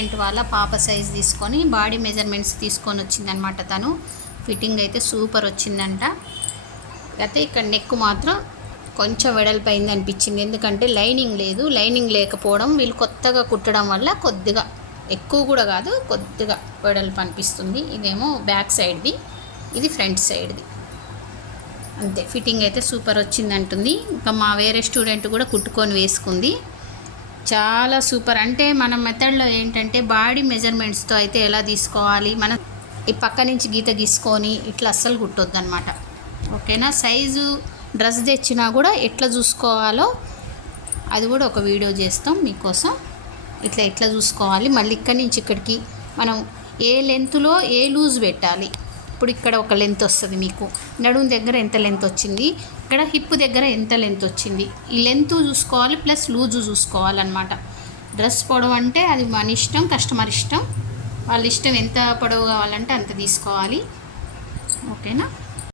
Student వాళ్ళ పాప size తీసుకొని బాడీ మెజర్మెంట్స్ తీసుకొని వచ్చిందనమాట. తను ఫిట్టింగ్ అయితే సూపర్ వచ్చిందంట. అయితే ఇక్కడ నెక్ మాత్రం కొంచెం వెడల్పైంది అనిపించింది, ఎందుకంటే లైనింగ్ లేదు. లైనింగ్ లేకపోవడం వీళ్ళు కొత్తగా కుట్టడం వల్ల కొద్దిగా, ఎక్కువ కూడా కాదు, కొద్దిగా వెడల్పు అనిపిస్తుంది. ఇదేమో బ్యాక్ సైడ్ది, ఇది ఫ్రంట్ సైడ్ది. అంతే, ఫిట్టింగ్ అయితే సూపర్ వచ్చింది అంటుంది. ఇంకా మా వేరే స్టూడెంట్ కూడా కుట్టుకొని వేసుకుంది. చాలా సూపర్. అంటే మన మెథడ్లో ఏంటంటే బాడీ మెజర్మెంట్స్తో అయితే ఎలా తీసుకోవాలి, మనం ఈ పక్క నుంచి గీత గీసుకొని ఇట్లా అస్సలు కుట్టొద్దు అనమాట. ఓకేనా? సైజు డ్రెస్ తెచ్చినా కూడా ఎట్లా చూసుకోవాలో అది కూడా ఒక వీడియో చేస్తాం మీకోసం. ఎట్లా చూసుకోవాలి, మళ్ళీ ఇక్కడి నుంచి ఇక్కడికి మనం ఏ లెంత్లో ఏ లూజ్ పెట్టాలి. ఇప్పుడు ఇక్కడ ఒక లెంత్ వస్తుంది మీకు, నడుము దగ్గర ఎంత లెంత్ వచ్చింది, ఇక్కడ హిప్ దగ్గర ఎంత లెంత్ వచ్చింది, ఈ లెంత్ చూసుకోవాలి, ప్లస్ లూజు చూసుకోవాలన్నమాట. డ్రెస్ పొడవు అంటే అది మన ఇష్టం, కస్టమర్ ఇష్టం, వాళ్ళ ఇష్టం. ఎంత పొడవు కావాలంటే అంత తీసుకోవాలి. ఓకేనా?